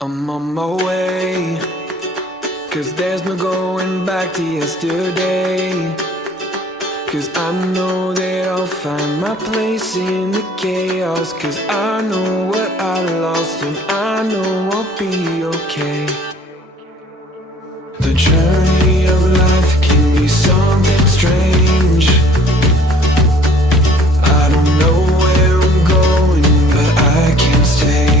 I'm on my way, 'cause there's no going back to yesterday. 'Cause I know that I'll find my place in the chaos. 'Cause I know what I lost and I know I'll be okay. The journey of life can be something strange. I don't know where I'm going, but I can't stay.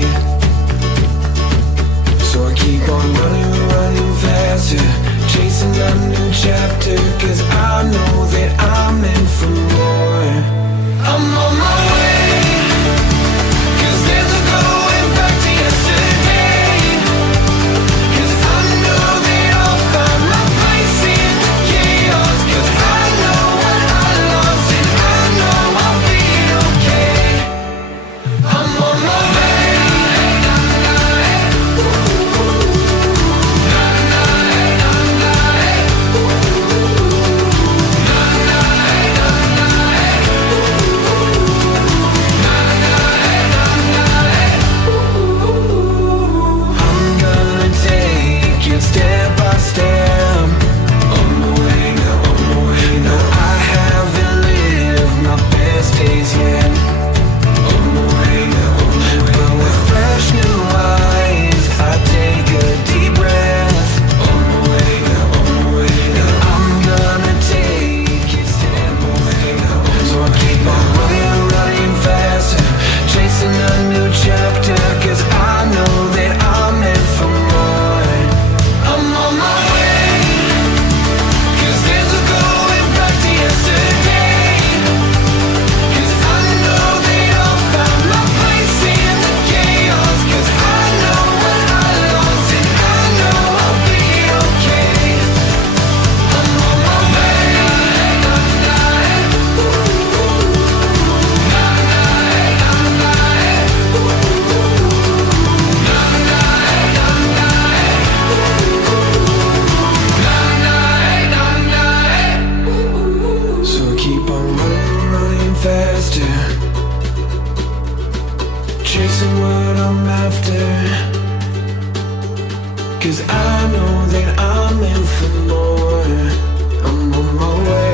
So I keep on running faster, chasing a new chapter. 'Cause I know that I'm meant for more. I'm on my way, 'cause there's no going back to yesterday. 'Cause I know that I'll find my place in the chaos. 'Cause I know what I lost and I know I'll be okay. I'm on my way. Step by step, on my way now, on my way now. I haven't lived my best days yet. On my way now, on my way now. But with fresh new eyes, I take a deep breath. On my way now, on my way now. I'm gonna take it step by step. So I keep on running faster, chasing a new chapter. 'Cause I know that I'm meant for more. I'm on my way, 'cause there's no going back to yesterday. 'Cause I know that I'll find my place in the chaos. 'Cause I know what I lost and I know I'll be okay. I'm on my way. So keep on running faster, chasing what I'm after. 'Cause I know that I'm in for more. I'm on my way.